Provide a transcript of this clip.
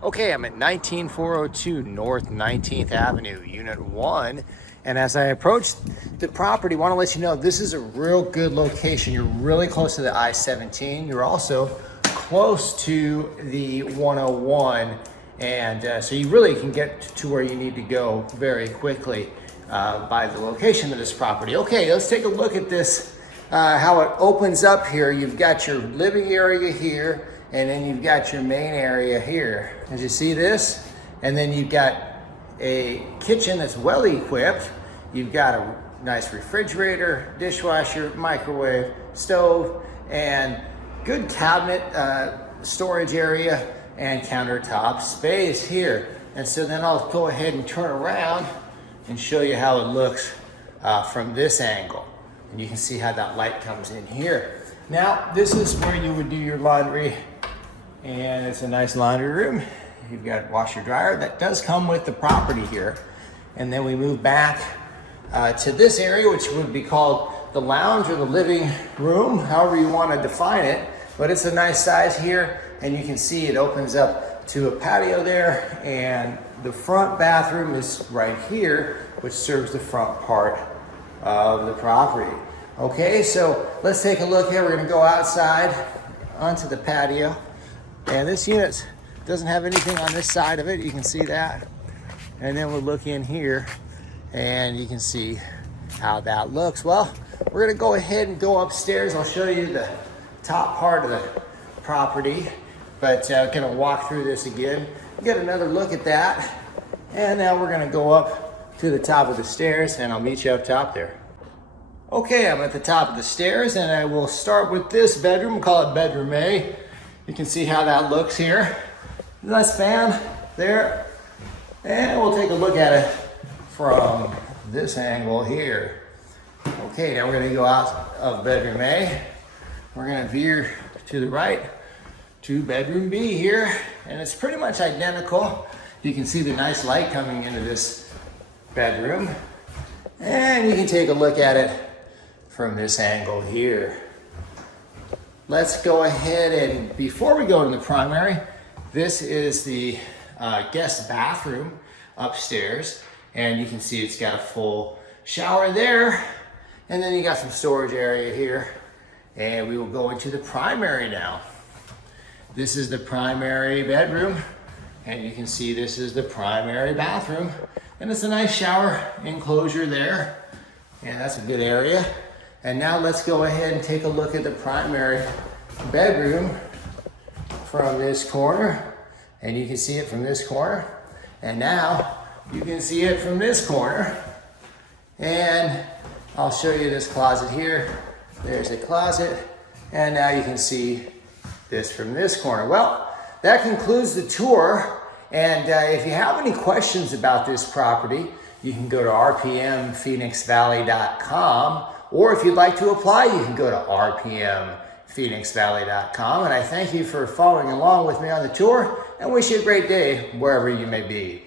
Okay, I'm at 19402 North 19th Avenue, Unit 1. And as I approach the property, I want to let you know this is a real good location. You're really close to the I-17. You're also close to the 101. And so you really can get to where you need to go very quickly by the location of this property. Okay, let's take a look at this, how it opens up here. You've got your living area here, and then you've got your main area here. As you see this, and then you've got a kitchen that's well equipped. You've got a nice refrigerator, dishwasher, microwave, stove, and good cabinet storage area and countertop space here. And so then I'll go ahead and turn around and show you how it looks from this angle. And you can see how that light comes in here. Now, this is where you would do your laundry, and it's a nice laundry room. You've got washer dryer that does come with the property here. And then we move back to this area, which would be called the lounge or the living room, however you want to define it. But it's a nice size here, and you can see it opens up to a patio there, and the front bathroom is right here, which serves the front part of the property. Okay, so let's take a look here. We're going to go outside onto the patio, and this unit doesn't have anything on this side of it. You can see that. And then we'll look in here, and you can see how that looks. Well, we're going to go ahead and go upstairs. I'll show you the top part of the property, but I'm going to walk through this again, get another look at that, and now we're going to go up to the top of the stairs, and I'll meet you up top there. Okay, I'm at the top of the stairs, and I will start with this bedroom. We'll call it bedroom A. You can see how that looks here. Nice fan there, and we'll take a look at it from this angle here. Okay, now we're going to go out of bedroom A. We're going to veer to the right to bedroom B here, and it's pretty much identical. You can see the nice light coming into this bedroom, and you can take a look at it from this angle here. Let's go ahead, and before we go to the primary, this is the guest bathroom upstairs, and you can see it's got a full shower there, and then you got some storage area here. And we will go into the primary now. This is the primary bedroom, and you can see this is the primary bathroom. And it's a nice shower enclosure there, and that's a good area. And now let's go ahead and take a look at the primary bedroom from this corner. And you can see it from this corner. And now you can see it from this corner. And I'll show you this closet here. There's a closet, and now you can see this from this corner. Well, that concludes the tour, and if you have any questions about this property, you can go to rpmphoenixvalley.com, or if you'd like to apply, you can go to rpmphoenixvalley.com, and I thank you for following along with me on the tour, and wish you a great day wherever you may be.